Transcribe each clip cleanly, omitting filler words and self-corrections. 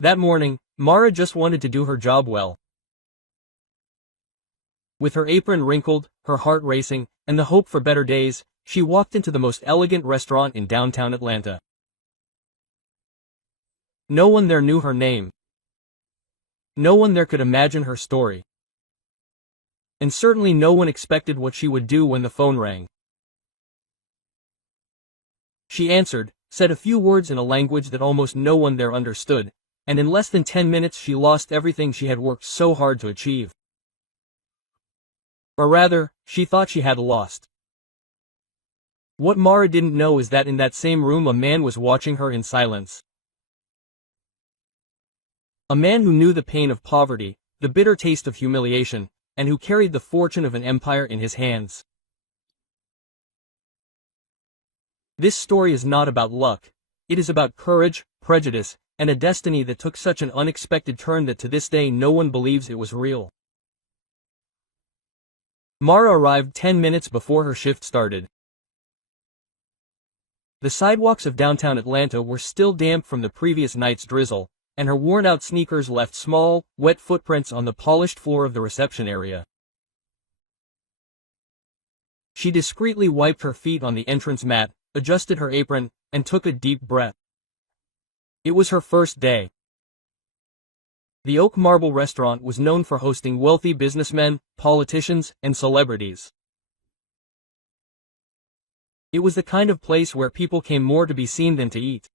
That morning, Mara just wanted to do her job well. With her apron wrinkled, her heart racing, and the hope for better days, she walked into the most elegant restaurant in downtown Atlanta. No one there knew her name. No one there could imagine her story. And certainly no one expected what she would do when the phone rang. She answered, said a few words in a language that almost no one there understood, and in less than 10 minutes she lost everything she had worked so hard to achieve. Or rather, she thought she had lost. What Mara didn't know is that in that same room a man was watching her in silence. A man who knew the pain of poverty, the bitter taste of humiliation, and who carried the fortune of an empire in his hands. This story is not about luck. It is about courage, prejudice, and a destiny that took such an unexpected turn that to this day no one believes it was real. Mara arrived 10 minutes before her shift started. The sidewalks of downtown Atlanta were still damp from the previous night's drizzle, and her worn-out sneakers left small, wet footprints on the polished floor of the reception area. She discreetly wiped her feet on the entrance mat, adjusted her apron, and took a deep breath. It was her first day. The Oak Marble restaurant was known for hosting wealthy businessmen, politicians, and celebrities. It was the kind of place where people came more to be seen than to eat.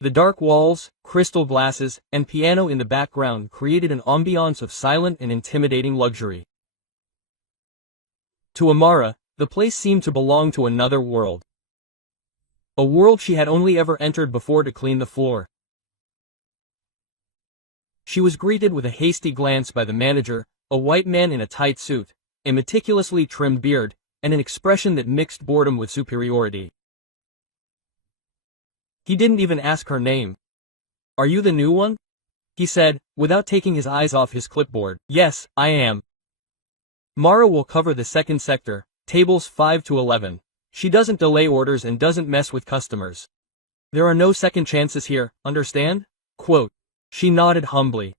The dark walls, crystal glasses, and piano in the background created an ambiance of silent and intimidating luxury. To Amara, the place seemed to belong to another world. A world she had only ever entered before to clean the floor. She was greeted with a hasty glance by the manager, a white man in a tight suit, a meticulously trimmed beard, and an expression that mixed boredom with superiority. He didn't even ask her name. "Are you the new one?" he said, without taking his eyes off his clipboard. "Yes, I am. Mara will cover the second sector, tables 5 to 11. She doesn't delay orders and doesn't mess with customers. There are no second chances here, understand?" Quote. She nodded humbly.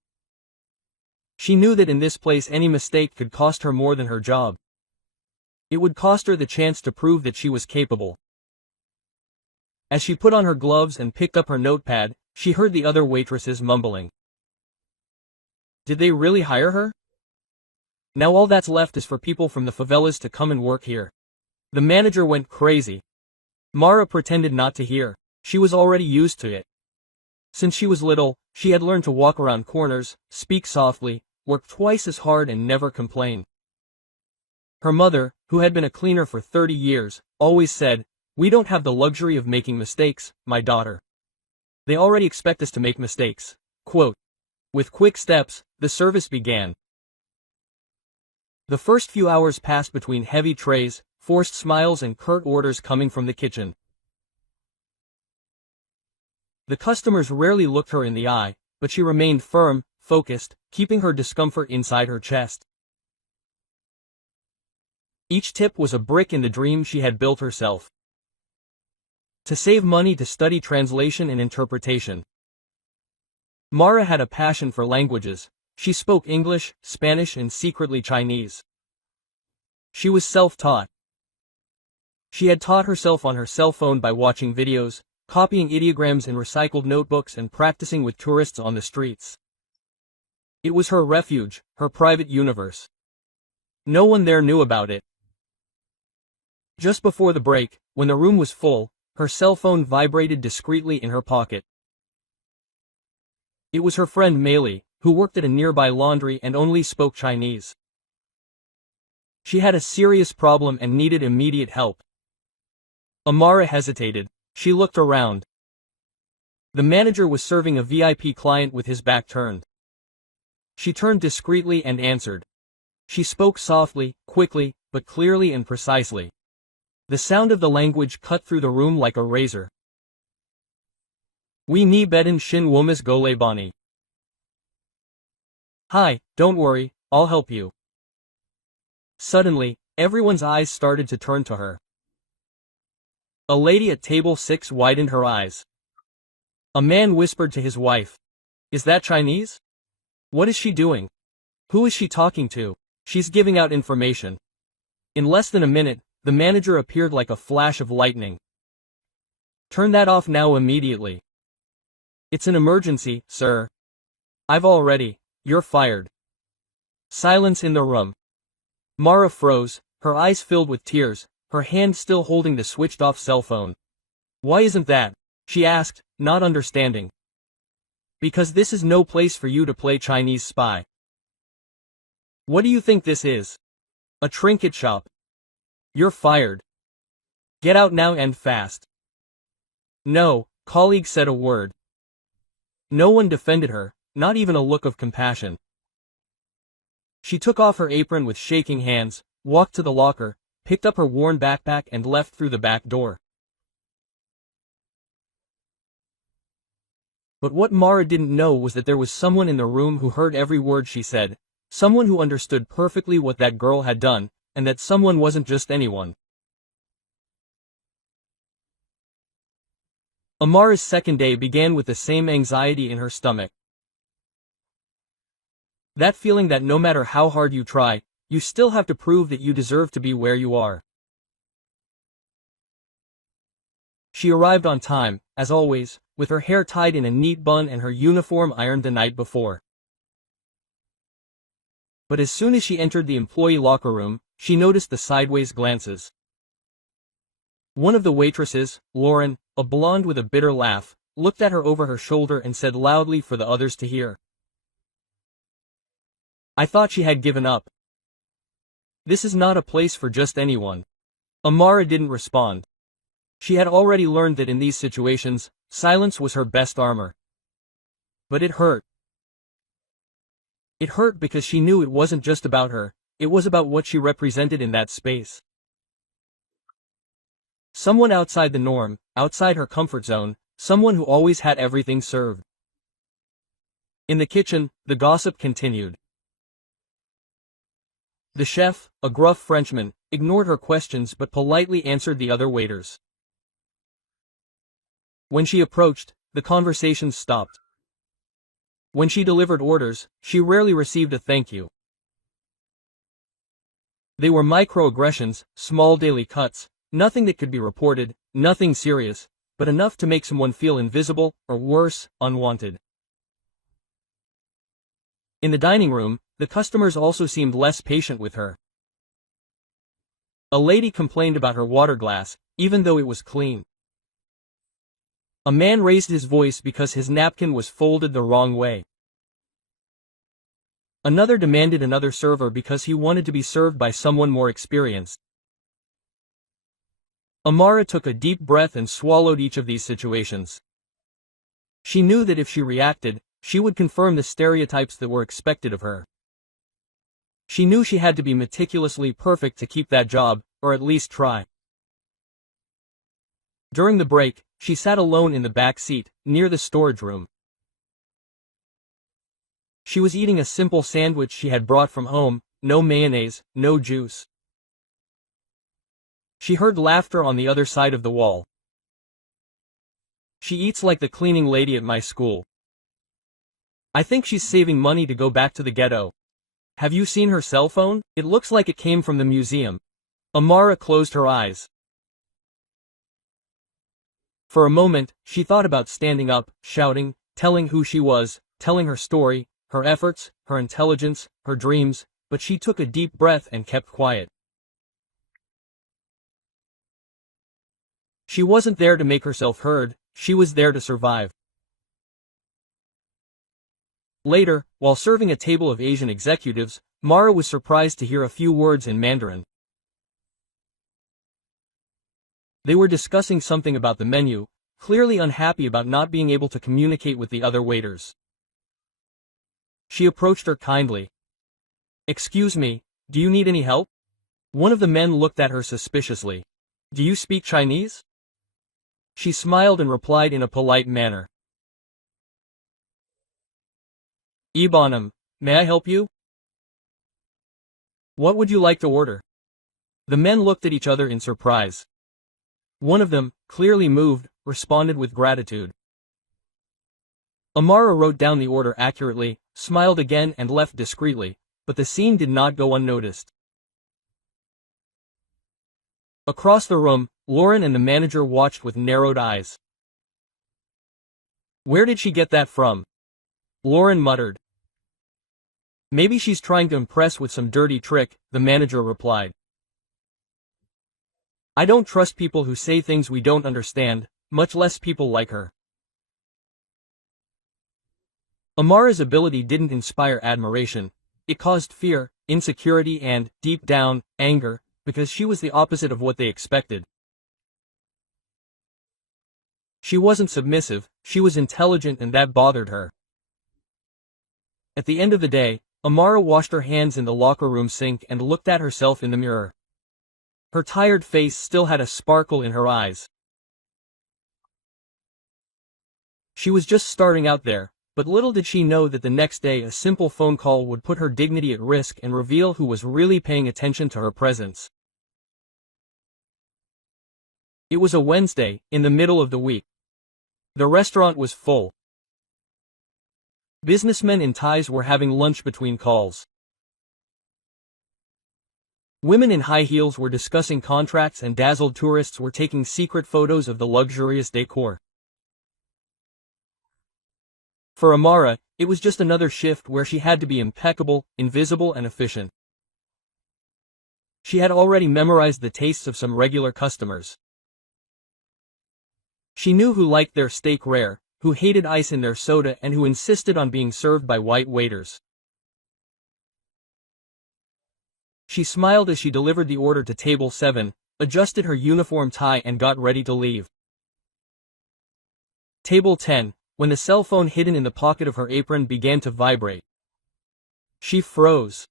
She knew that in this place any mistake could cost her more than her job. It would cost her the chance to prove that she was capable. As she put on her gloves and picked up her notepad, she heard the other waitresses mumbling. Did they really hire her? Now all that's left is for people from the favelas to come and work here. The manager went crazy. Mara pretended not to hear. She was already used to it. Since she was little, she had learned to walk around corners, speak softly, work twice as hard and never complain. Her mother, who had been a cleaner for 30 years, always said, "We don't have the luxury of making mistakes, my daughter. They already expect us to make mistakes." Quote. With quick steps, the service began. The first few hours passed between heavy trays, forced smiles and curt orders coming from the kitchen. The customers rarely looked her in the eye, but she remained firm, focused, keeping her discomfort inside her chest. Each tip was a brick in the dream she had built herself. To save money to study translation and interpretation. Mara had a passion for languages. She spoke English, Spanish and secretly Chinese. She was self-taught. She had taught herself on her cell phone by watching videos, copying ideograms in recycled notebooks and practicing with tourists on the streets. It was her refuge, her private universe. No one there knew about it. Just before the break, when the room was full, her cell phone vibrated discreetly in her pocket. It was her friend Meili, who worked at a nearby laundry and only spoke Chinese. She had a serious problem and needed immediate help. Amara hesitated. She looked around. The manager was serving a VIP client with his back turned. She turned discreetly and answered. She spoke softly, quickly, but clearly and precisely. The sound of the language cut through the room like a razor. "We ni bedin shin womas gole bani." "Hi, don't worry, I'll help you." Suddenly, everyone's eyes started to turn to her. A lady at table 6 widened her eyes. A man whispered to his wife. Is that Chinese? What is she doing? Who is she talking to? She's giving out information. In less than a minute, the manager appeared like a flash of lightning. Turn that off now immediately. It's an emergency, sir. You're fired. Silence in the room. Mara froze, her eyes filled with tears, her hand still holding the switched-off cell phone. Why isn't that? She asked, not understanding. Because this is no place for you to play Chinese spy. What do you think this is? A trinket shop. You're fired. Get out now and fast. No, colleague said a word. No one defended her, not even a look of compassion. She took off her apron with shaking hands, walked to the locker, picked up her worn backpack and left through the back door. But what Mara didn't know was that there was someone in the room who heard every word she said, someone who understood perfectly what that girl had done, and that someone wasn't just anyone. Amara's second day began with the same anxiety in her stomach. That feeling that no matter how hard you try, you still have to prove that you deserve to be where you are. She arrived on time, as always, with her hair tied in a neat bun and her uniform ironed the night before. But as soon as she entered the employee locker room, she noticed the sideways glances. One of the waitresses, Lauren, a blonde with a bitter laugh, looked at her over her shoulder and said loudly for the others to hear. I thought she had given up. This is not a place for just anyone. Amara didn't respond. She had already learned that in these situations, silence was her best armor. But it hurt. It hurt because she knew it wasn't just about her, it was about what she represented in that space. Someone outside the norm, outside her comfort zone, someone who always had everything served. In the kitchen, the gossip continued. The chef, a gruff Frenchman, ignored her questions but politely answered the other waiters. When she approached, the conversation stopped. When she delivered orders, she rarely received a thank you. They were microaggressions, small daily cuts, nothing that could be reported, nothing serious, but enough to make someone feel invisible, or worse, unwanted. In the dining room, the customers also seemed less patient with her. A lady complained about her water glass, even though it was clean. A man raised his voice because his napkin was folded the wrong way. Another demanded another server because he wanted to be served by someone more experienced. Amara took a deep breath and swallowed each of these situations. She knew that if she reacted, she would confirm the stereotypes that were expected of her. She knew she had to be meticulously perfect to keep that job, or at least try. During the break, she sat alone in the back seat, near the storage room. She was eating a simple sandwich she had brought from home, no mayonnaise, no juice. She heard laughter on the other side of the wall. She eats like the cleaning lady at my school. I think she's saving money to go back to the ghetto. Have you seen her cell phone? It looks like it came from the museum. Amara closed her eyes. For a moment, she thought about standing up, shouting, telling who she was, telling her story, her efforts, her intelligence, her dreams, but she took a deep breath and kept quiet. She wasn't there to make herself heard, she was there to survive. Later, while serving a table of Asian executives, Mara was surprised to hear a few words in Mandarin. They were discussing something about the menu, clearly unhappy about not being able to communicate with the other waiters. She approached her kindly. Excuse me, do you need any help? One of the men looked at her suspiciously. Do you speak Chinese? She smiled and replied in a polite manner. Ibanam, may I help you? What would you like to order? The men looked at each other in surprise. One of them, clearly moved, responded with gratitude. Amara wrote down the order accurately, smiled again and left discreetly, but the scene did not go unnoticed. Across the room, Lauren and the manager watched with narrowed eyes. "Where did she get that from?" Lauren muttered. "Maybe she's trying to impress with some dirty trick," the manager replied. "I don't trust people who say things we don't understand, much less people like her." Amara's ability didn't inspire admiration. It caused fear, insecurity and, deep down, anger, because she was the opposite of what they expected. She wasn't submissive, she was intelligent, and that bothered her. At the end of the day, Amara washed her hands in the locker room sink and looked at herself in the mirror. Her tired face still had a sparkle in her eyes. She was just starting out there, but little did she know that the next day a simple phone call would put her dignity at risk and reveal who was really paying attention to her presence. It was a Wednesday, in the middle of the week. The restaurant was full. Businessmen in ties were having lunch between calls. Women in high heels were discussing contracts and dazzled tourists were taking secret photos of the luxurious decor. For Amara, it was just another shift where she had to be impeccable, invisible and efficient. She had already memorized the tastes of some regular customers. She knew who liked their steak rare, who hated ice in their soda and who insisted on being served by white waiters. She smiled as she delivered the order to table 7, adjusted her uniform tie and got ready to leave. Table 10, when the cell phone hidden in the pocket of her apron began to vibrate. She froze.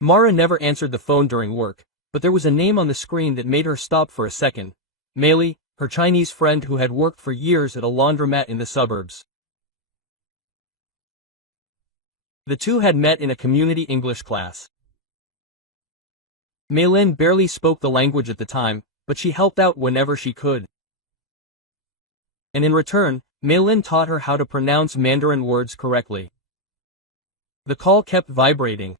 Mara never answered the phone during work, but there was a name on the screen that made her stop for a second. Meili, her Chinese friend who had worked for years at a laundromat in the suburbs. The two had met in a community English class. Meilin barely spoke the language at the time, but she helped out whenever she could. And in return, Meilin taught her how to pronounce Mandarin words correctly. The call kept vibrating.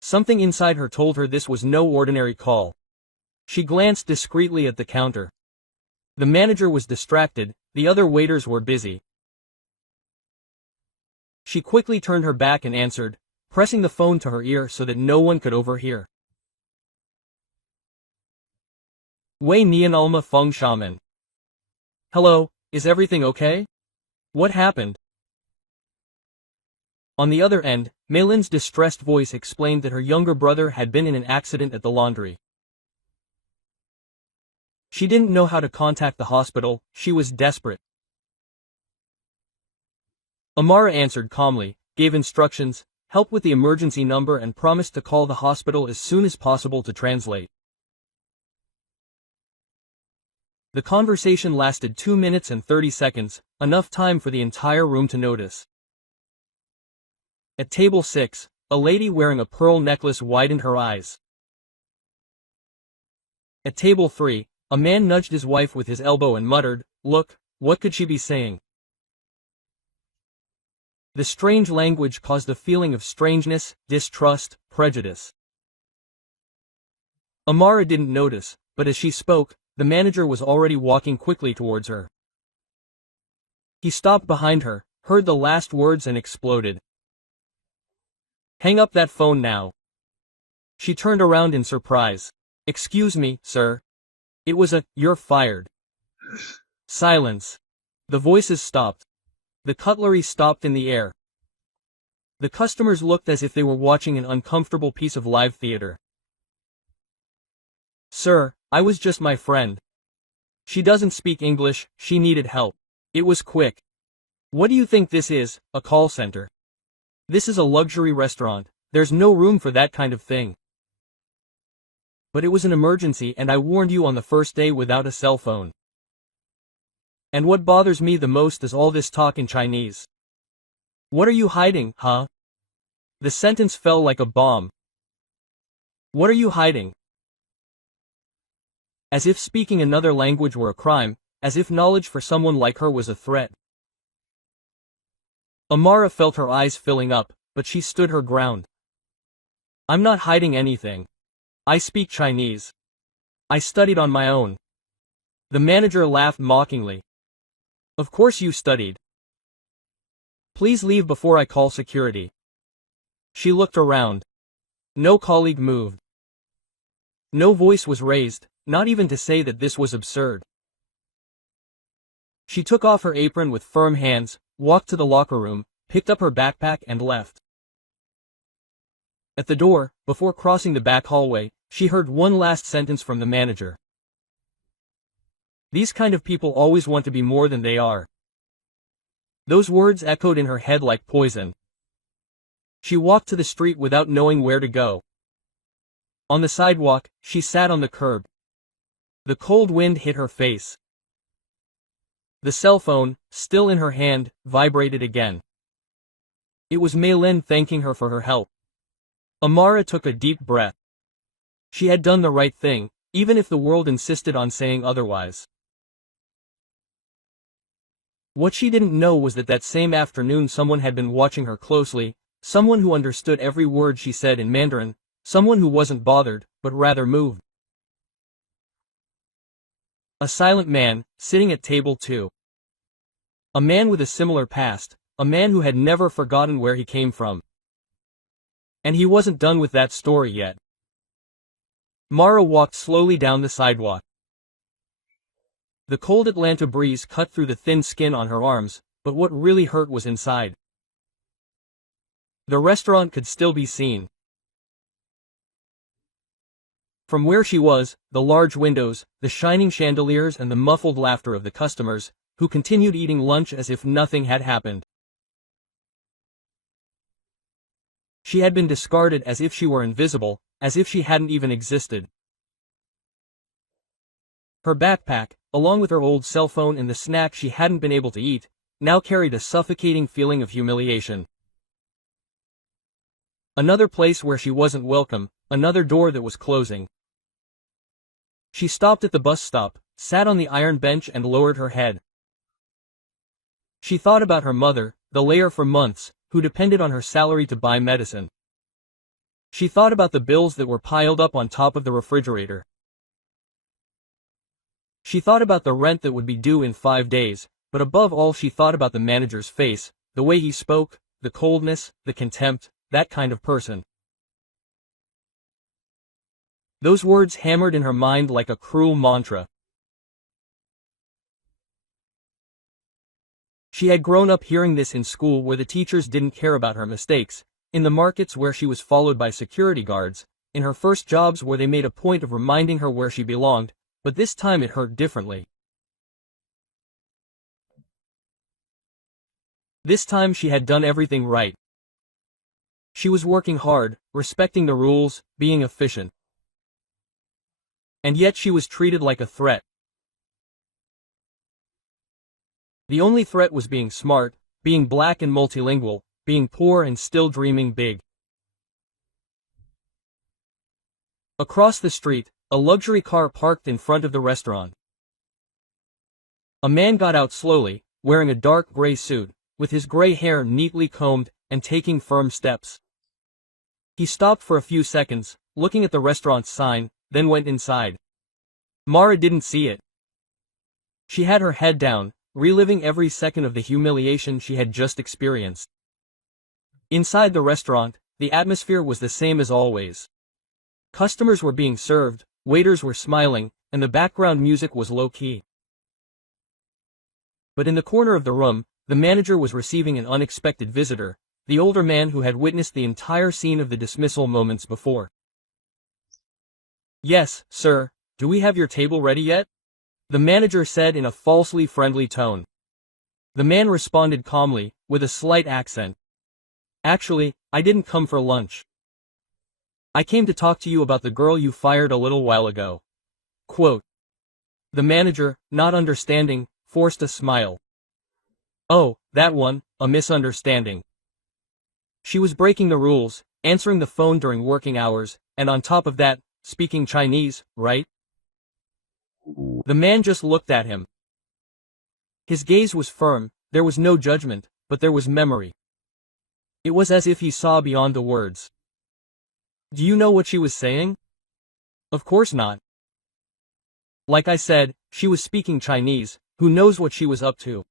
Something inside her told her this was no ordinary call. She glanced discreetly at the counter. The manager was distracted, the other waiters were busy. She quickly turned her back and answered, pressing the phone to her ear so that no one could overhear. Wei Nian Alma Feng Shaman. Hello, is everything okay? What happened? On the other end, Meilin's distressed voice explained that her younger brother had been in an accident at the laundry. She didn't know how to contact the hospital, she was desperate. Amara answered calmly, gave instructions, helped with the emergency number and promised to call the hospital as soon as possible to translate. The conversation lasted 2 minutes and 30 seconds, enough time for the entire room to notice. At table 6, a lady wearing a pearl necklace widened her eyes. At table 3, a man nudged his wife with his elbow and muttered, "Look, what could she be saying?" The strange language caused a feeling of strangeness, distrust, prejudice. Amara didn't notice, but as she spoke, the manager was already walking quickly towards her. He stopped behind her, heard the last words and exploded. "Hang up that phone now." She turned around in surprise. "Excuse me, sir." It was a, "You're fired." Silence. The voices stopped. The cutlery stopped in the air. The customers looked as if they were watching an uncomfortable piece of live theater. "Sir, I was just my friend. She doesn't speak English, she needed help." It was quick. "What do you think this is, a call center? This is a luxury restaurant, there's no room for that kind of thing." "But it was an emergency and I warned you on the first day without a cell phone. And what bothers me the most is all this talk in Chinese. What are you hiding, huh?" The sentence fell like a bomb. What are you hiding? As if speaking another language were a crime, as if knowledge for someone like her was a threat. Amara felt her eyes filling up, but she stood her ground. I'm not hiding anything. I speak Chinese. I studied on my own. The manager laughed mockingly. Of course you studied. Please leave before I call security. She looked around. No colleague moved. No voice was raised, not even to say that this was absurd. She took off her apron with firm hands, walked to the locker room, picked up her backpack and left. At the door, before crossing the back hallway, she heard one last sentence from the manager. These kind of people always want to be more than they are. Those words echoed in her head like poison. She walked to the street without knowing where to go. On the sidewalk, she sat on the curb. The cold wind hit her face. The cell phone, still in her hand, vibrated again. It was Maylin thanking her for her help. Amara took a deep breath. She had done the right thing, even if the world insisted on saying otherwise. What she didn't know was that that same afternoon someone had been watching her closely, someone who understood every word she said in Mandarin, someone who wasn't bothered, but rather moved. A silent man, sitting at table 2. A man with a similar past, a man who had never forgotten where he came from. And he wasn't done with that story yet. Mara walked slowly down the sidewalk. The cold Atlanta breeze cut through the thin skin on her arms, but what really hurt was inside. The restaurant could still be seen. From where she was, the large windows, the shining chandeliers and the muffled laughter of the customers, who continued eating lunch as if nothing had happened. She had been discarded as if she were invisible, as if she hadn't even existed. Her backpack, along with her old cell phone and the snack she hadn't been able to eat, now carried a suffocating feeling of humiliation. Another place where she wasn't welcome, another door that was closing. She stopped at the bus stop, sat on the iron bench and lowered her head. She thought about her mother, the layer for months, who depended on her salary to buy medicine. She thought about the bills that were piled up on top of the refrigerator. She thought about the rent that would be due in 5 days, but above all she thought about the manager's face, the way he spoke, the coldness, the contempt, that kind of person. Those words hammered in her mind like a cruel mantra. She had grown up hearing this in school where the teachers didn't care about her mistakes, in the markets where she was followed by security guards, in her first jobs where they made a point of reminding her where she belonged, but this time it hurt differently. This time she had done everything right. She was working hard, respecting the rules, being efficient. And yet she was treated like a threat. The only threat was being smart, being black and multilingual, being poor and still dreaming big. Across the street, a luxury car parked in front of the restaurant. A man got out slowly, wearing a dark gray suit, with his gray hair neatly combed, and taking firm steps. He stopped for a few seconds, looking at the restaurant's sign, then went inside. Mara didn't see it. She had her head down, reliving every second of the humiliation she had just experienced. Inside the restaurant, the atmosphere was the same as always. Customers were being served, waiters were smiling, and the background music was low-key. But in the corner of the room, the manager was receiving an unexpected visitor, the older man who had witnessed the entire scene of the dismissal moments before. "Yes, sir, do we have your table ready yet?" the manager said in a falsely friendly tone. The man responded calmly, with a slight accent. "Actually, I didn't come for lunch. I came to talk to you about the girl you fired a little while ago." Quote. The manager, not understanding, forced a smile. "Oh, that one, a misunderstanding. She was breaking the rules, answering the phone during working hours, and on top of that, speaking Chinese, right?" The man just looked at him. His gaze was firm, there was no judgment, but there was memory. It was as if he saw beyond the words. Do you know what she was saying? Of course not. Like I said, she was speaking Chinese, who knows what she was up to.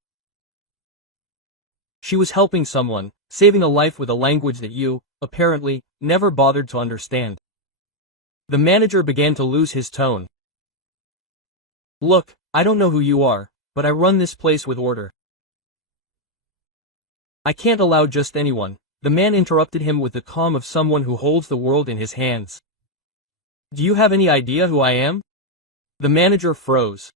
She was helping someone, saving a life with a language that you, apparently, never bothered to understand. The manager began to lose his tone. Look, I don't know who you are, but I run this place with order. I can't allow just anyone. The man interrupted him with the calm of someone who holds the world in his hands. Do you have any idea who I am? The manager froze.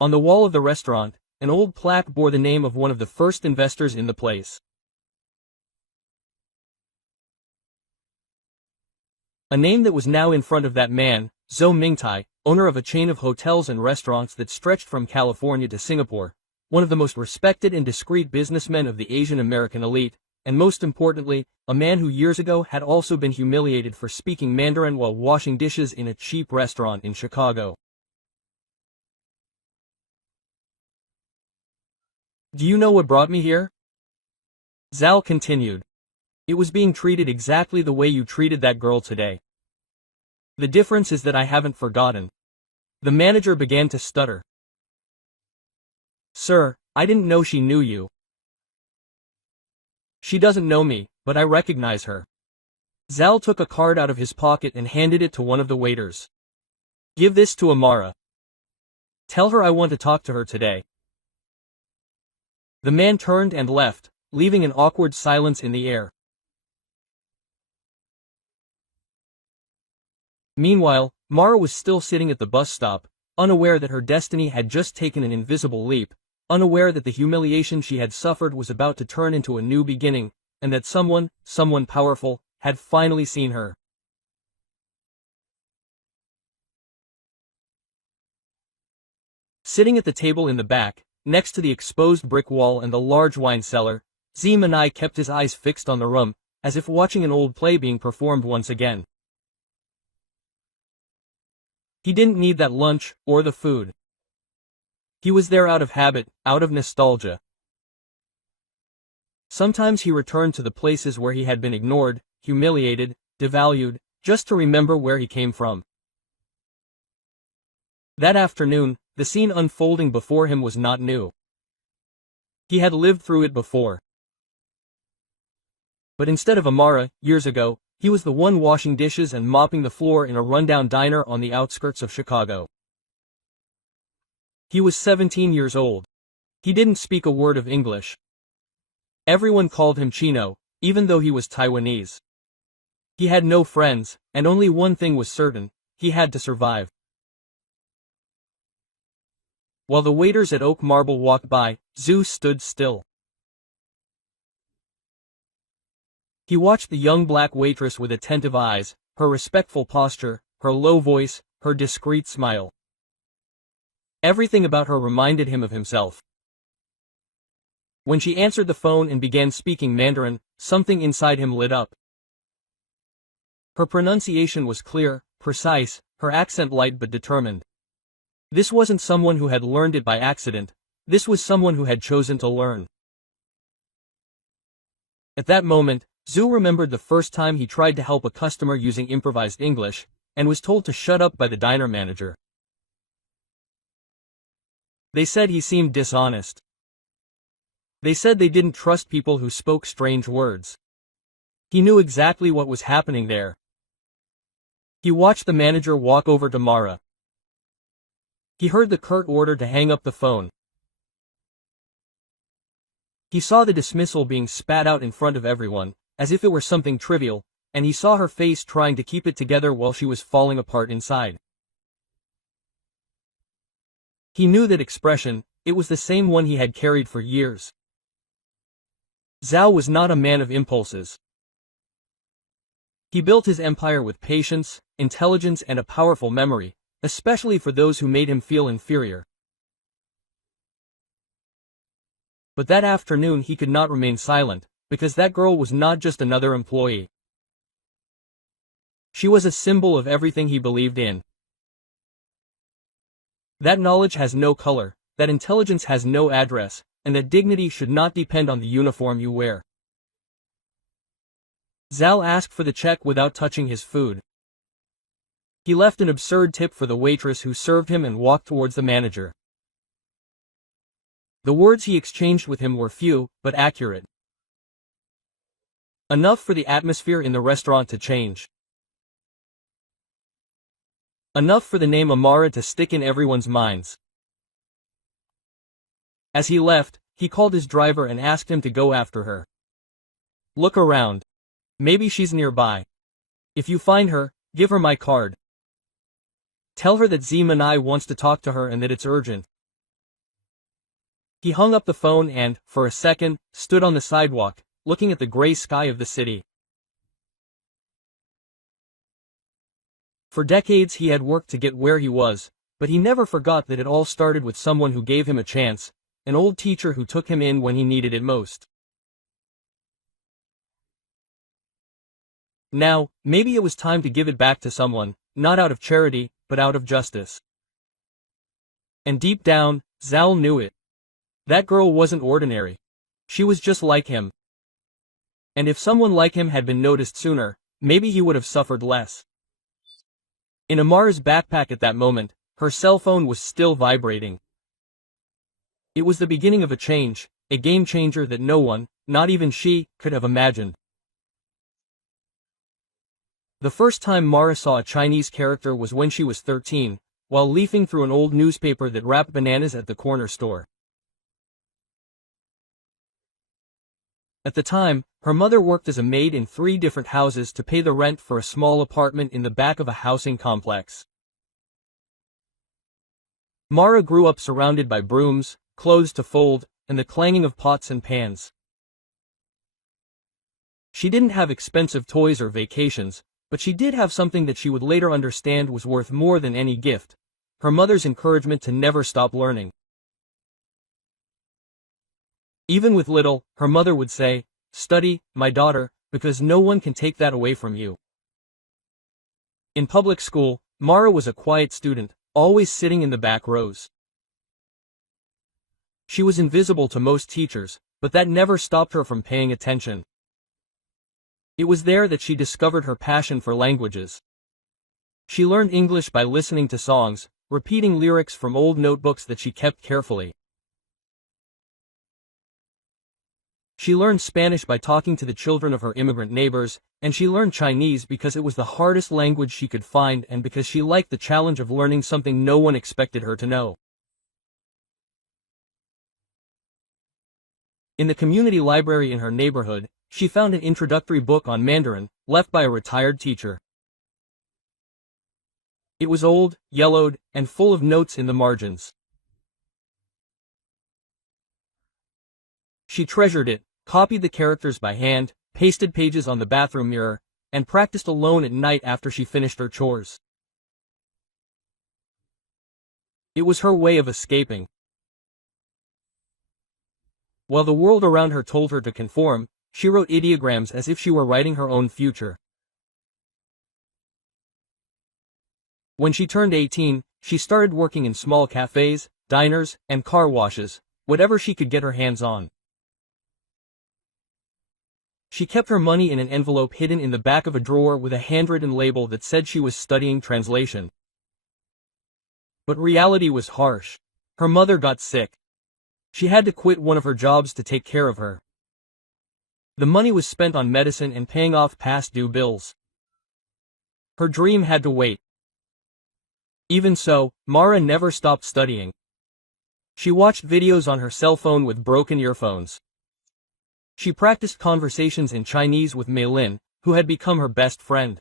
On the wall of the restaurant, an old plaque bore the name of one of the first investors in the place. A name that was now in front of that man, Zhou Mingtai, owner of a chain of hotels and restaurants that stretched from California to Singapore, one of the most respected and discreet businessmen of the Asian American elite, and most importantly, a man who years ago had also been humiliated for speaking Mandarin while washing dishes in a cheap restaurant in Chicago. Do you know what brought me here? Zhao continued. It was being treated exactly the way you treated that girl today. The difference is that I haven't forgotten. The manager began to stutter. Sir, I didn't know she knew you. She doesn't know me, but I recognize her. Zhao took a card out of his pocket and handed it to one of the waiters. Give this to Amara. Tell her I want to talk to her today. The man turned and left, leaving an awkward silence in the air. Meanwhile, Mara was still sitting at the bus stop, unaware that her destiny had just taken an invisible leap, unaware that the humiliation she had suffered was about to turn into a new beginning, and that someone powerful, had finally seen her. Sitting at the table in the back, next to the exposed brick wall and the large wine cellar, Manai kept his eyes fixed on the room, as if watching an old play being performed once again. He didn't need that lunch, or the food. He was there out of habit, out of nostalgia. Sometimes he returned to the places where he had been ignored, humiliated, devalued, just to remember where he came from. That afternoon, the scene unfolding before him was not new. He had lived through it before. But instead of Amara, years ago, he was the one washing dishes and mopping the floor in a rundown diner on the outskirts of Chicago. He was 17 years old. He didn't speak a word of English. Everyone called him Chino, even though he was Taiwanese. He had no friends, and only one thing was certain: he had to survive. While the waiters at Oak Marble walked by, Zhu stood still. He watched the young black waitress with attentive eyes, her respectful posture, her low voice, her discreet smile. Everything about her reminded him of himself. When she answered the phone and began speaking Mandarin, something inside him lit up. Her pronunciation was clear, precise, her accent light but determined. This wasn't someone who had learned it by accident, this was someone who had chosen to learn. At that moment, Zhu remembered the first time he tried to help a customer using improvised English, and was told to shut up by the diner manager. They said he seemed dishonest. They said they didn't trust people who spoke strange words. He knew exactly what was happening there. He watched the manager walk over to Mara. He heard the curt order to hang up the phone. He saw the dismissal being spat out in front of everyone, as if it were something trivial, and he saw her face trying to keep it together while she was falling apart inside. He knew that expression, it was the same one he had carried for years. Zhao was not a man of impulses. He built his empire with patience, intelligence and a powerful memory, especially for those who made him feel inferior. But that afternoon he could not remain silent, because that girl was not just another employee. She was a symbol of everything he believed in. That knowledge has no color, that intelligence has no address, and that dignity should not depend on the uniform you wear. Zal asked for the check without touching his food. He left an absurd tip for the waitress who served him and walked towards the manager. The words he exchanged with him were few, but accurate. Enough for the atmosphere in the restaurant to change. Enough for the name Amara to stick in everyone's minds. As he left, he called his driver and asked him to go after her. Look around. Maybe she's nearby. If you find her, give her my card. Tell her that Zemanai wants to talk to her and that it's urgent. He hung up the phone and, for a second, stood on the sidewalk, looking at the gray sky of the city. For decades he had worked to get where he was, but he never forgot that it all started with someone who gave him a chance, an old teacher who took him in when he needed it most. Now, maybe it was time to give it back to someone, not out of charity, but out of justice. And deep down, Zal knew it. That girl wasn't ordinary. She was just like him. And if someone like him had been noticed sooner, maybe he would have suffered less. In Amara's backpack at that moment, her cell phone was still vibrating. It was the beginning of a change, a game changer that no one, not even she, could have imagined. The first time Mara saw a Chinese character was when she was 13, while leafing through an old newspaper that wrapped bananas at the corner store. At the time, her mother worked as a maid in 3 different houses to pay the rent for a small apartment in the back of a housing complex. Mara grew up surrounded by brooms, clothes to fold, and the clanging of pots and pans. She didn't have expensive toys or vacations, but she did have something that she would later understand was worth more than any gift: her mother's encouragement to never stop learning. Even with little, her mother would say, "Study, my daughter, because no one can take that away from you." In public school, Mara was a quiet student, always sitting in the back rows. She was invisible to most teachers, but that never stopped her from paying attention. It was there that she discovered her passion for languages. She learned English by listening to songs, repeating lyrics from old notebooks that she kept carefully. She learned Spanish by talking to the children of her immigrant neighbors, and she learned Chinese because it was the hardest language she could find and because she liked the challenge of learning something no one expected her to know. In the community library in her neighborhood, she found an introductory book on Mandarin, left by a retired teacher. It was old, yellowed, and full of notes in the margins. She treasured it, copied the characters by hand, pasted pages on the bathroom mirror, and practiced alone at night after she finished her chores. It was her way of escaping. While the world around her told her to conform, she wrote ideograms as if she were writing her own future. When she turned 18, she started working in small cafes, diners, and car washes, whatever she could get her hands on. She kept her money in an envelope hidden in the back of a drawer with a handwritten label that said she was studying translation. But reality was harsh. Her mother got sick. She had to quit one of her jobs to take care of her. The money was spent on medicine and paying off past due bills. Her dream had to wait. Even so, Mara never stopped studying. She watched videos on her cell phone with broken earphones. She practiced conversations in Chinese with Mei Lin, who had become her best friend.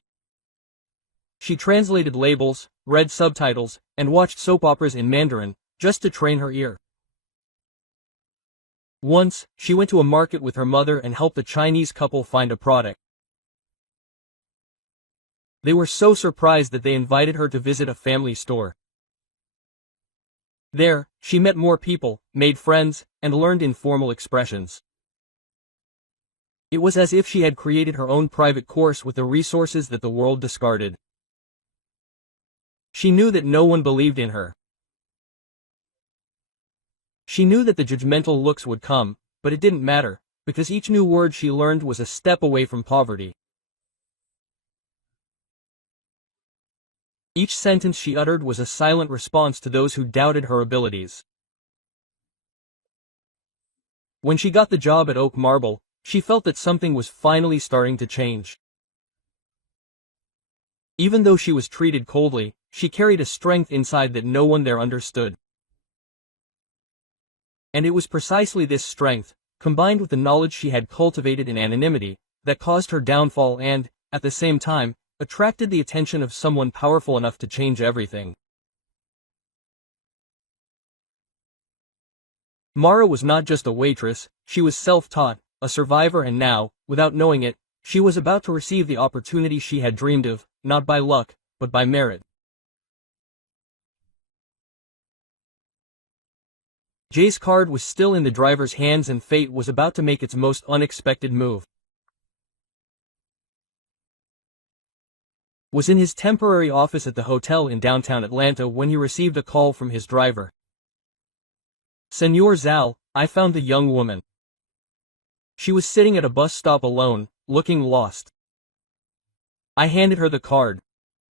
She translated labels, read subtitles, and watched soap operas in Mandarin, just to train her ear. Once, she went to a market with her mother and helped a Chinese couple find a product. They were so surprised that they invited her to visit a family store. There, she met more people, made friends, and learned informal expressions. It was as if she had created her own private course with the resources that the world discarded. She knew that no one believed in her. She knew that the judgmental looks would come, but it didn't matter, because each new word she learned was a step away from poverty. Each sentence she uttered was a silent response to those who doubted her abilities. When she got the job at Oak Marble, she felt that something was finally starting to change. Even though she was treated coldly, she carried a strength inside that no one there understood. And it was precisely this strength, combined with the knowledge she had cultivated in anonymity, that caused her downfall and, at the same time, attracted the attention of someone powerful enough to change everything. Mara was not just a waitress, she was self-taught, a survivor, and now, without knowing it, she was about to receive the opportunity she had dreamed of, not by luck, but by merit. Jay's card was still in the driver's hands and fate was about to make its most unexpected move. Was in his temporary office at the hotel in downtown Atlanta when he received a call from his driver. "Senor Zal, I found the young woman." She was sitting at a bus stop alone, looking lost. I handed her the card.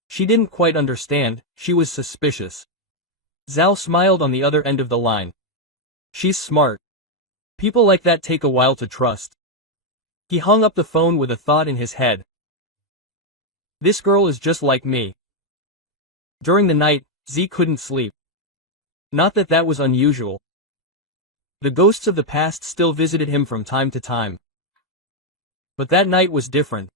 She didn't quite understand, she was suspicious. Zal smiled on the other end of the line. "She's smart. People like that take a while to trust." He hung up the phone with a thought in his head. This girl is just like me. During the night, Z couldn't sleep. Not that that was unusual. The ghosts of the past still visited him from time to time. But that night was different.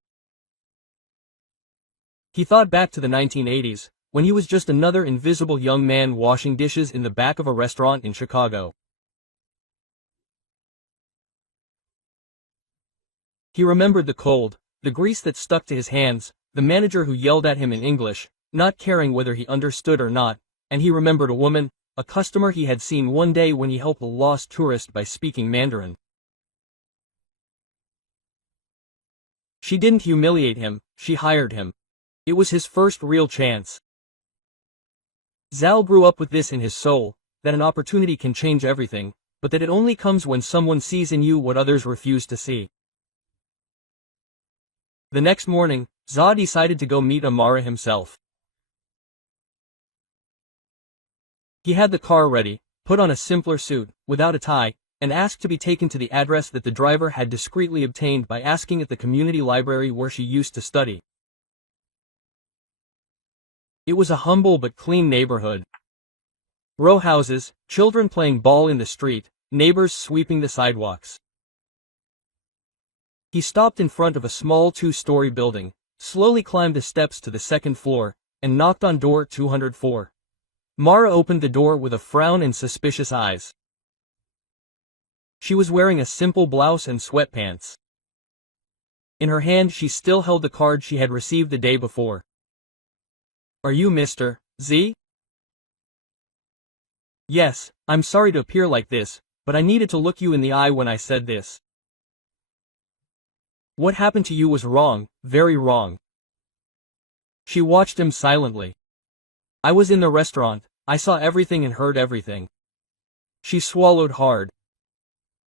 He thought back to the 1980s, when he was just another invisible young man washing dishes in the back of a restaurant in Chicago. He remembered the cold, the grease that stuck to his hands, the manager who yelled at him in English, not caring whether he understood or not, and he remembered a woman, a customer he had seen one day when he helped a lost tourist by speaking Mandarin. She didn't humiliate him, she hired him. It was his first real chance. Zal grew up with this in his soul, that an opportunity can change everything, but that it only comes when someone sees in you what others refuse to see. The next morning, Za decided to go meet Amara himself. He had the car ready, put on a simpler suit, without a tie, and asked to be taken to the address that the driver had discreetly obtained by asking at the community library where she used to study. It was a humble but clean neighborhood. Row houses, children playing ball in the street, neighbors sweeping the sidewalks. He stopped in front of a small two-story building, slowly climbed the steps to the second floor, and knocked on door 204. Mara opened the door with a frown and suspicious eyes. She was wearing a simple blouse and sweatpants. In her hand she still held the card she had received the day before. "Are you Mr. Z?" "Yes, I'm sorry to appear like this, but I needed to look you in the eye when I said this. What happened to you was wrong, very wrong." She watched him silently. "I was in the restaurant, I saw everything and heard everything." She swallowed hard.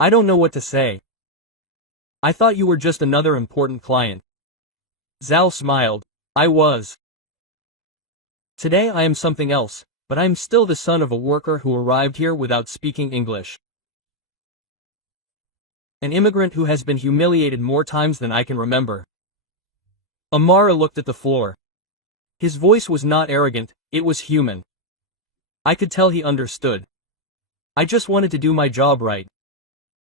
"I don't know what to say. I thought you were just another important client." Zal smiled. "I was. Today I am something else, but I am still the son of a worker who arrived here without speaking English. An immigrant who has been humiliated more times than I can remember." Amara looked at the floor. His voice was not arrogant, it was human. I could tell he understood. "I just wanted to do my job right.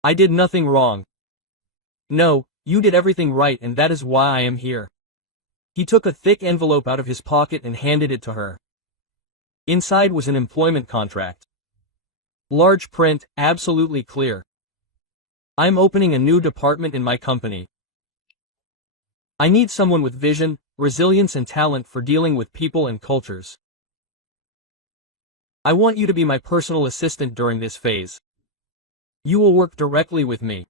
I did nothing wrong." "No, you did everything right and that is why I am here." He took a thick envelope out of his pocket and handed it to her. Inside was an employment contract. Large print, absolutely clear. "I'm opening a new department in my company. I need someone with vision, resilience and talent for dealing with people and cultures. I want you to be my personal assistant during this phase. You will work directly with me."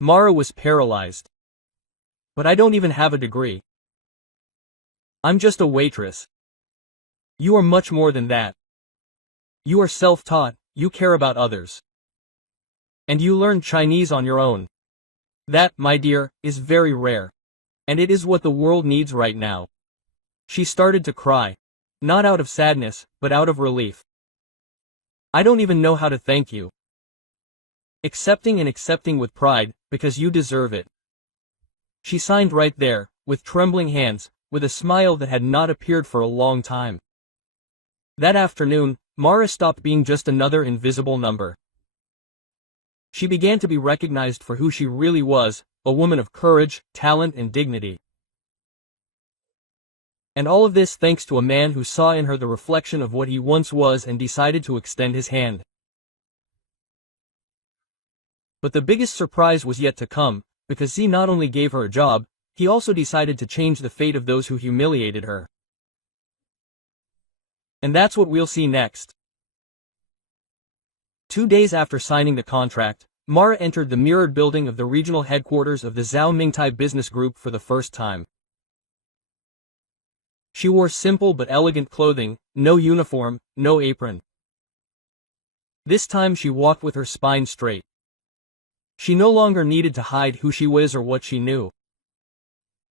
Mara was paralyzed. "But I don't even have a degree. I'm just a waitress." "You are much more than that. You are self-taught, you care about others. And you learn Chinese on your own. That, my dear, is very rare. And it is what the world needs right now. She started to cry. Not out of sadness, but out of relief. I don't even know how to thank you. Accepting and accepting with pride, because you deserve it. She signed right there, with trembling hands, with a smile that had not appeared for a long time. That afternoon, Mara stopped being just another invisible number. She began to be recognized for who she really was, a woman of courage, talent and dignity. And all of this thanks to a man who saw in her the reflection of what he once was and decided to extend his hand. But the biggest surprise was yet to come, because he not only gave her a job, he also decided to change the fate of those who humiliated her. And that's what we'll see next. 2 days after signing the contract, Mara entered the mirrored building of the regional headquarters of the Zhao Mingtai business group for the first time. She wore simple but elegant clothing, no uniform, no apron. This time she walked with her spine straight. She no longer needed to hide who she was or what she knew.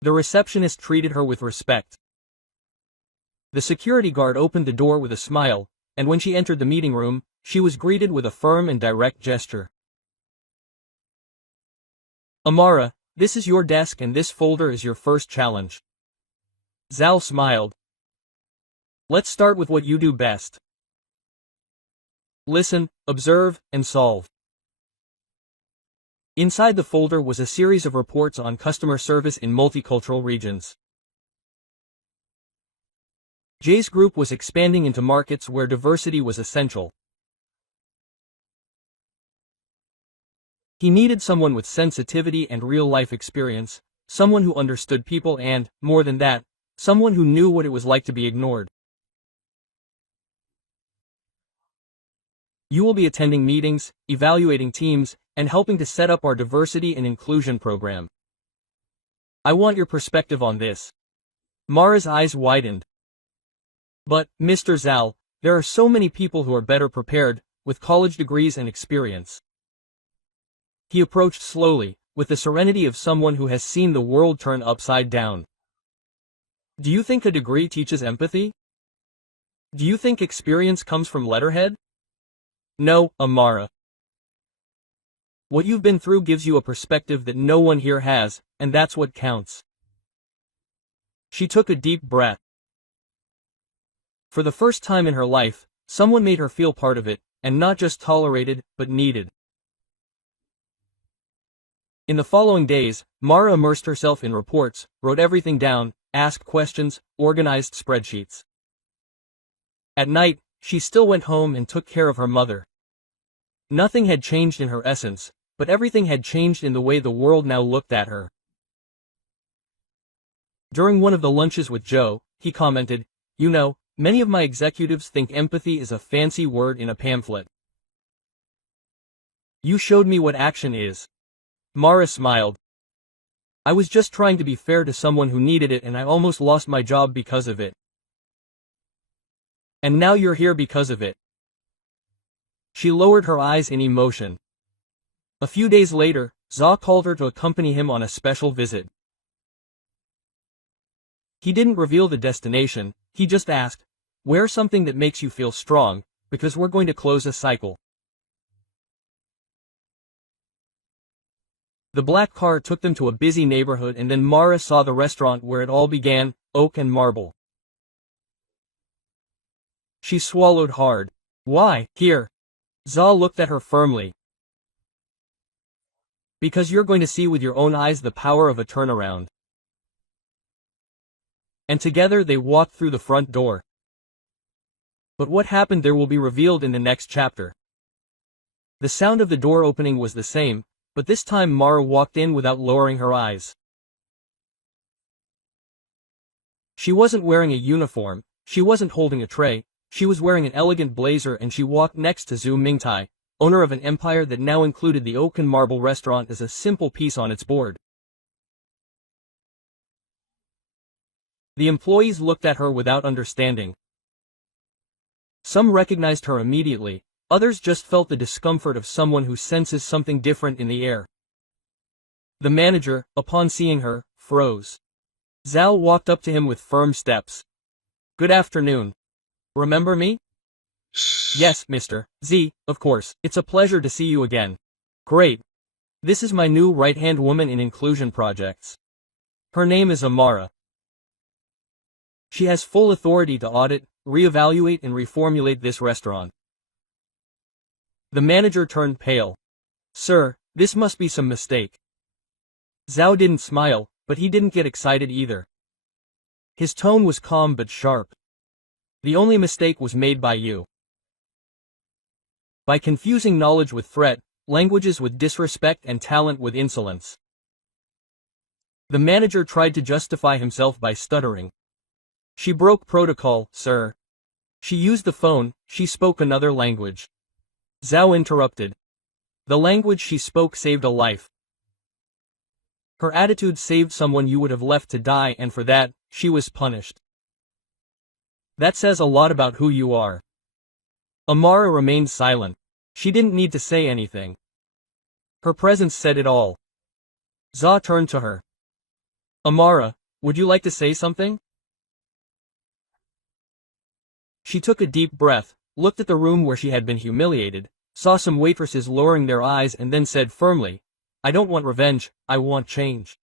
The receptionist treated her with respect. The security guard opened the door with a smile, and when she entered the meeting room, she was greeted with a firm and direct gesture. Amara, this is your desk and this folder is your first challenge. Zhao smiled. Let's start with what you do best. Listen, observe, and solve. Inside the folder was a series of reports on customer service in multicultural regions. Jay's group was expanding into markets where diversity was essential. He needed someone with sensitivity and real-life experience, someone who understood people and, more than that, someone who knew what it was like to be ignored. You will be attending meetings, evaluating teams, and helping to set up our diversity and inclusion program. I want your perspective on this. Mara's eyes widened. But, Mr. Zhao, there are so many people who are better prepared, with college degrees and experience. He approached slowly, with the serenity of someone who has seen the world turn upside down. Do you think a degree teaches empathy? Do you think experience comes from letterhead? No, Amara. What you've been through gives you a perspective that no one here has, and that's what counts. She took a deep breath. For the first time in her life, someone made her feel part of it, and not just tolerated, but needed. In the following days, Mara immersed herself in reports, wrote everything down, asked questions, organized spreadsheets. At night, she still went home and took care of her mother. Nothing had changed in her essence, but everything had changed in the way the world now looked at her. During one of the lunches with Joe, he commented, "You know, many of my executives think empathy is a fancy word in a pamphlet. You showed me what action is." Mara smiled. "I was just trying to be fair to someone who needed it and I almost lost my job because of it. And now you're here because of it." She lowered her eyes in emotion. A few days later, Zha called her to accompany him on a special visit. He didn't reveal the destination, he just asked, "Wear something that makes you feel strong, because we're going to close a cycle." The black car took them to a busy neighborhood and then Mara saw the restaurant where it all began, Oak and Marble. She swallowed hard. "Why, here?" Zha looked at her firmly. "Because you're going to see with your own eyes the power of a turnaround." And together they walked through the front door. But what happened there will be revealed in the next chapter. The sound of the door opening was the same, but this time Mara walked in without lowering her eyes. She wasn't wearing a uniform, she wasn't holding a tray, she was wearing an elegant blazer and she walked next to Zhu Mingtai, owner of an empire that now included the Oak and Marble restaurant as a simple piece on its board. The employees looked at her without understanding. Some recognized her immediately, Others just felt the discomfort of someone who senses something different in the air. The manager, upon seeing her, froze. Zhao walked up to him with firm steps. "Good afternoon. Remember me?" "Yes, Mr. Z, of course. It's a pleasure to see you again." "Great. This is my new right-hand woman in inclusion projects. Her name is Amara. She has full authority to audit, reevaluate and reformulate this restaurant." The manager turned pale. "Sir, this must be some mistake." Zhao didn't smile, but he didn't get excited either. His tone was calm but sharp. "The only mistake was made by you. By confusing knowledge with threat, languages with disrespect and talent with insolence." The manager tried to justify himself by stuttering. "She broke protocol, sir. She used the phone, she spoke another language." Zhao interrupted. "The language she spoke saved a life. Her attitude saved someone you would have left to die, and for that, she was punished. That says a lot about who you are." Amara remained silent. She didn't need to say anything. Her presence said it all. Zha turned to her. "Amara, would you like to say something?" She took a deep breath, looked at the room where she had been humiliated, saw some waitresses lowering their eyes and then said firmly, "I don't want revenge, I want change.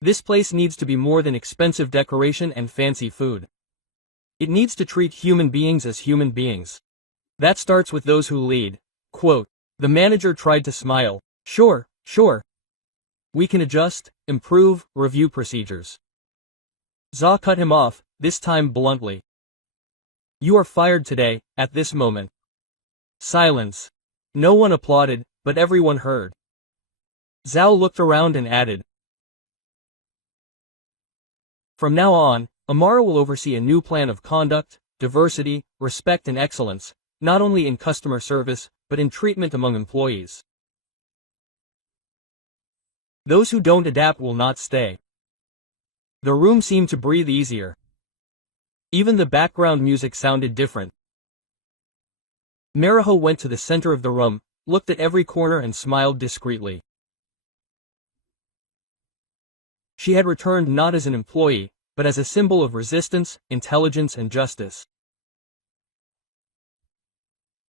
This place needs to be more than expensive decoration and fancy food. It needs to treat human beings as human beings. That starts with those who lead." Quote. The manager tried to smile. Sure. We can adjust, improve, review procedures." Zha cut him off, this time bluntly. "You are fired today, at this moment." Silence. No one applauded, but everyone heard. Zhao looked around and added, "From now on, Amara will oversee a new plan of conduct, diversity, respect and excellence, not only in customer service, but in treatment among employees. Those who don't adapt will not stay." The room seemed to breathe easier. Even the background music sounded different. Mariho went to the center of the room, looked at every corner and smiled discreetly. She had returned not as an employee, but as a symbol of resistance, intelligence and justice.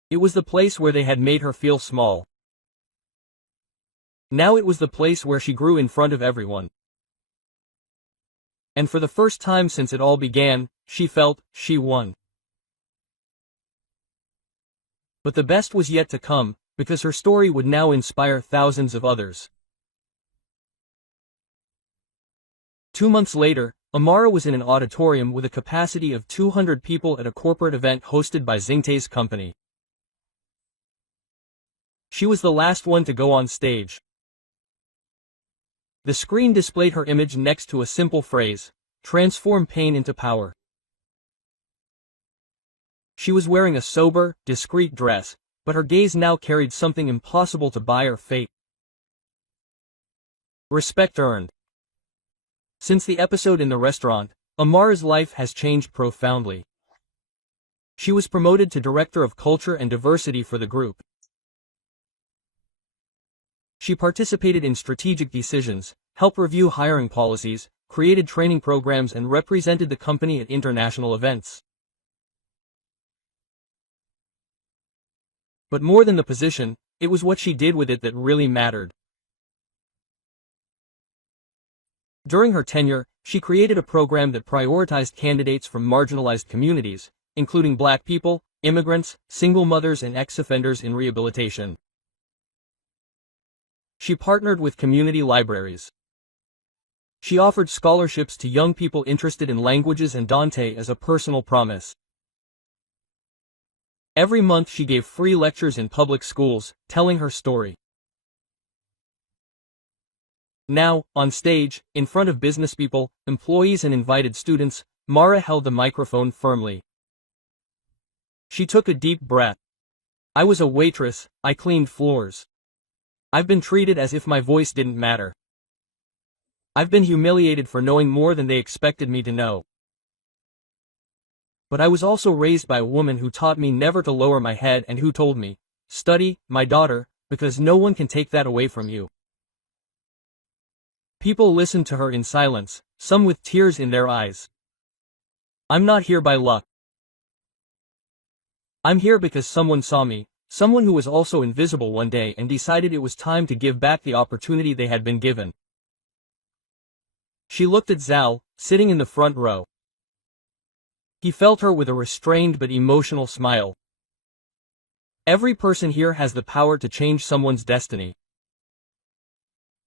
It was the place where they had made her feel small. Now it was the place where she grew in front of everyone. And for the first time since it all began, she felt, she won. But the best was yet to come, because her story would now inspire thousands of others. 2 months later, Amara was in an auditorium with a capacity of 200 people at a corporate event hosted by Xingtai's company. She was the last one to go on stage. The screen displayed her image next to a simple phrase, "Transform pain into power." She was wearing a sober, discreet dress, but her gaze now carried something impossible to buy or fake. Respect earned. Since the episode in the restaurant, Amara's life has changed profoundly. She was promoted to Director of Culture and Diversity for the group. She participated in strategic decisions, helped review hiring policies, created training programs and represented the company at international events. But more than the position, it was what she did with it that really mattered. During her tenure, she created a program that prioritized candidates from marginalized communities, including Black people, immigrants, single mothers and ex-offenders in rehabilitation. She partnered with community libraries. She offered scholarships to young people interested in languages and Dante as a personal promise. Every month she gave free lectures in public schools, telling her story. Now, on stage, in front of businesspeople, employees and invited students, Mara held the microphone firmly. She took a deep breath. "I was a waitress, I cleaned floors. I've been treated as if my voice didn't matter. I've been humiliated for knowing more than they expected me to know. But I was also raised by a woman who taught me never to lower my head and who told me, "Study, my daughter, because no one can take that away from you." People listened to her in silence, some with tears in their eyes. I'm not here by luck. I'm here because someone saw me, someone who was also invisible one day and decided it was time to give back the opportunity they had been given. She looked at Zhao, sitting in the front row. He felt her with a restrained but emotional smile. Every person here has the power to change someone's destiny.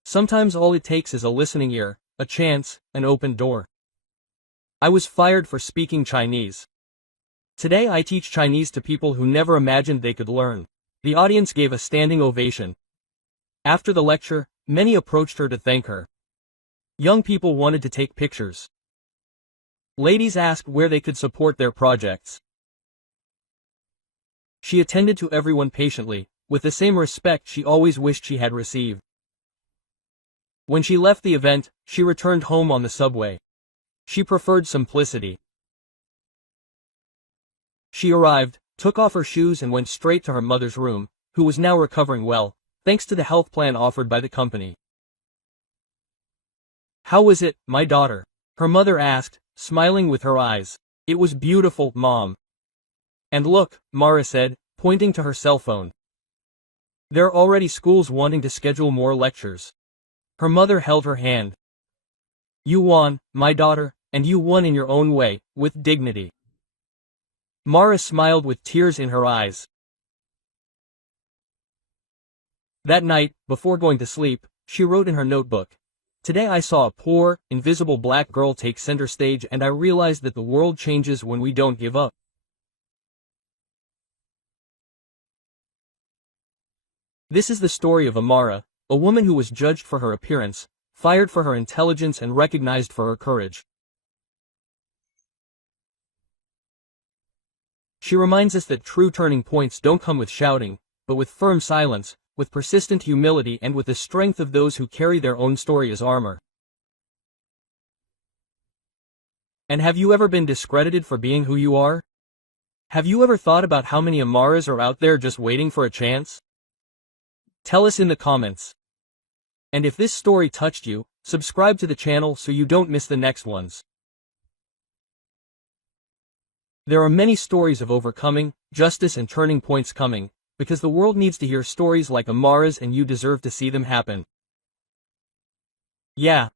Sometimes all it takes is a listening ear, a chance, an open door. I was fired for speaking Chinese. Today I teach Chinese to people who never imagined they could learn. The audience gave a standing ovation. After the lecture, many approached her to thank her. Young people wanted to take pictures. Ladies asked where they could support their projects. She attended to everyone patiently, with the same respect she always wished she had received. When she left the event, she returned home on the subway. She preferred simplicity. She arrived, took off her shoes and went straight to her mother's room, who was now recovering well, thanks to the health plan offered by the company. "How was it, my daughter?" her mother asked, smiling with her eyes. "It was beautiful, Mom." "And look," Mara said, pointing to her cell phone. "There are already schools wanting to schedule more lectures." Her mother held her hand. "You won, my daughter, and you won in your own way, with dignity." Mara smiled with tears in her eyes. That night, before going to sleep, she wrote in her notebook, "Today I saw a poor, invisible black girl take center stage and I realized that the world changes when we don't give up." This is the story of Amara, a woman who was judged for her appearance, fired for her intelligence and recognized for her courage. She reminds us that true turning points don't come with shouting, but with firm silence, with persistent humility and with the strength of those who carry their own story as armor. And have you ever been discredited for being who you are? Have you ever thought about how many Amaras are out there just waiting for a chance? Tell us in the comments. And if this story touched you, subscribe to the channel so you don't miss the next ones. There are many stories of overcoming, justice and turning points coming, because the world needs to hear stories like Amara's and you deserve to see them happen. Yeah,